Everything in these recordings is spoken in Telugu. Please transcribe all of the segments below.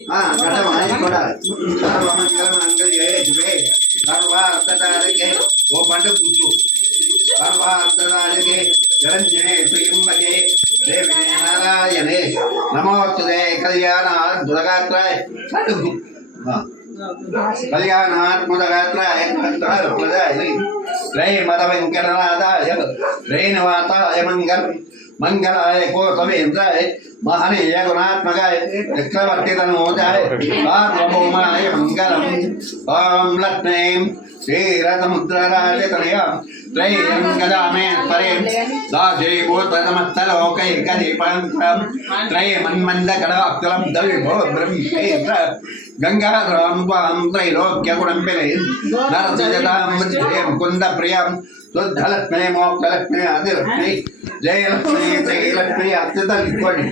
ఓ పంట కూర్చో సర్వార్థదాయకే జలంజనే శ్రీంబకే దేవే నారాయణే నమోస్తుతే కళ్యాణాత్ దుర్గాత్రాయ కళ్యాణాత్మదగాత్రాయ ప్రదాయ శ్రీ మద వెంకటనాథాయ శ్రీనివాసాయ మంగళాయ కోసవేంద్రాయ महनीय गुणात्मकाय चक्रवर्ती तनोजाय सार्वभौमाय मंगलम ओम लक्ष्मीं श्रीरसमुद्रराजतनयां त्रयं गदामे परे दासे भूतनमस्तलोकैकदीपं त्रयमन्मन्दकडाक्तलं दविभो ब्रह्मेन्द्र गंगाधरां त्वां त्रैलोक्यगुणम्बिनीं नरसजतां मृत्युं कुन्दप्रियां शुद्धलक्ष्मी मोक्षलक्ष्मी आदिलक्ष्मी जयलक्ष्मी श्रीलक्ष्मी अत्युतलक्ष्मी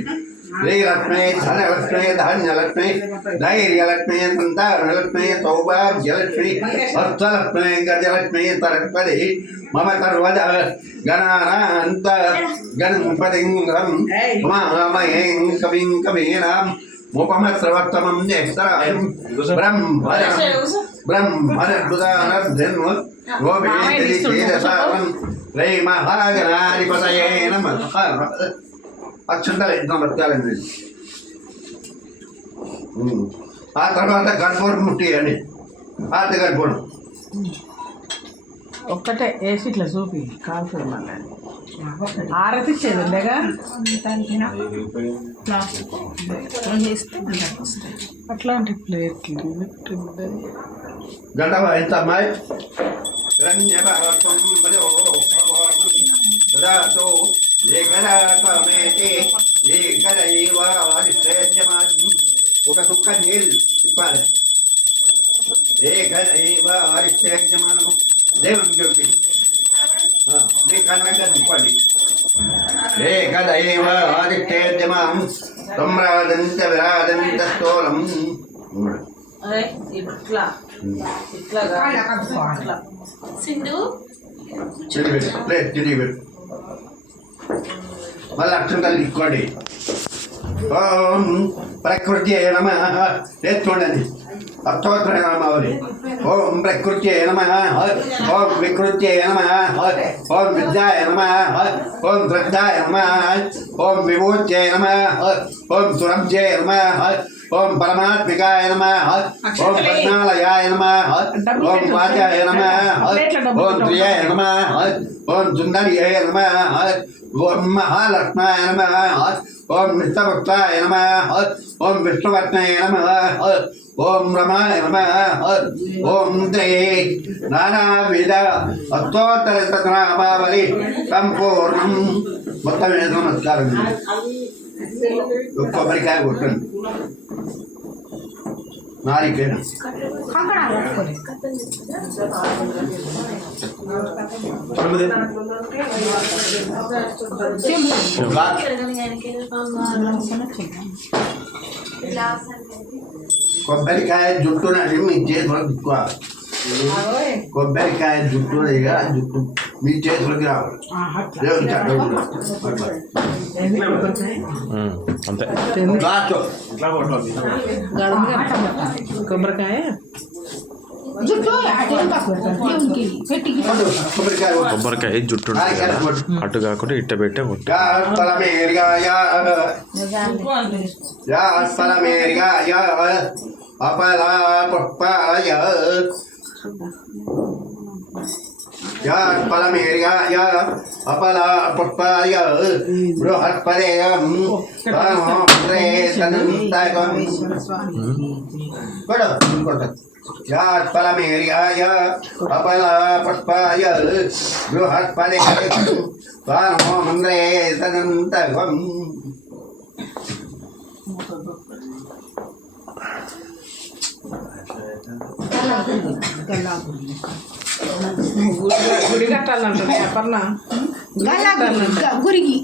श्रीलक्ष्मी धनलक्ष्मी धान्यलक्ष्मी धैर्यलक्ष्मी संतानलक्ष्मी सौभाग्यलक्ष्मी हस्तलक्ष्मी गजलक्ष्मी सरस्वती मम सर्वदा गणानान्त गणपतिं उमामहीं कविं कवीनाम् उपमश्रवत्तमं ज्येष्ठरायं ब्रह्मणर्बुदानर्धन्व गोविन्दसारं శ్రీ మహాగణాధిపతయే నమః. అక్షంతలు ఇద్దాం బతకాలండి. ఆ తర్వాత గర్భం ముట్టియండి. ఆర్తి గర్భం ఒక్కటే వేసి ఇట్లా చూపి కాల్చుడు మళ్ళీ ఆరతి ఇచ్చేది ఉండేగా అట్లాంటి ప్లేట్లు గంట ఎంత అమ్మాయి ఒక సుక్క నీళ్ళు తిప్పాలి. ఏకదైవారిష్టమానం దేవుని జ్యోతి మీ కన్నగా తిప్పాలి. ఏకదైవారిష్టమానం సమ్రాదంత విరాదంత స్థూలం మళ్ళీ అక్షంతలు తీసుకోండి. ఓం ప్రకృతి నమః చూడండి. అష్టోత్తర నామావళి. ఓం ప్రకృతి నమః, ఓం వికృత్యై నమః, ఓం విద్యాయ నమః, ఓం శ్రద్ధాయ నమః, ఓం విభూత్యై నమః, ఓం సురభ్యై నమః, ఓం పరమాత్మికాయ నమః, ఓం పద్మాలయాయ నమః, ఓం వాచాయ నమః, ఓం ప్రియాయ నమః, ఓం సుందర్యై నమః, ఓం మహాలక్ష్మాయ నమః, ఓం విష్ణుభక్తాయ నమః, ఓం విష్ణువర్త్నాయ నమః, ఓం రమాయ నమః, ఓం శ్రీ నానావిధ అష్టోత్తర శతనామావళి సంపూర్ణం. మొత్తం నమస్కారం. కొబ్బరికాయ కొట్టండి. నారికేన కొబ్బరికాయ జుట్టునది మీ చేతులకు దిక్కువాలి. కొబ్బరికాయ జుట్టు జుట్టు మీ చేతులకి రావాలి. దేవుని కొబ్బరికాయ కొబ్బరికాయ జుట్టు అటు కాకుండా ఇట్ట పెట్టే అపలా పుష్పాయ ఫలమేర్యాయ అపలా పుష్పాయ బృహస్పదేయం ఫలమేర్యాయ అపలా పుష్పాయ బృహస్పదే మంద్రే తదంతగం. గుడి కట్టాలంటే అపర్ణ గురికి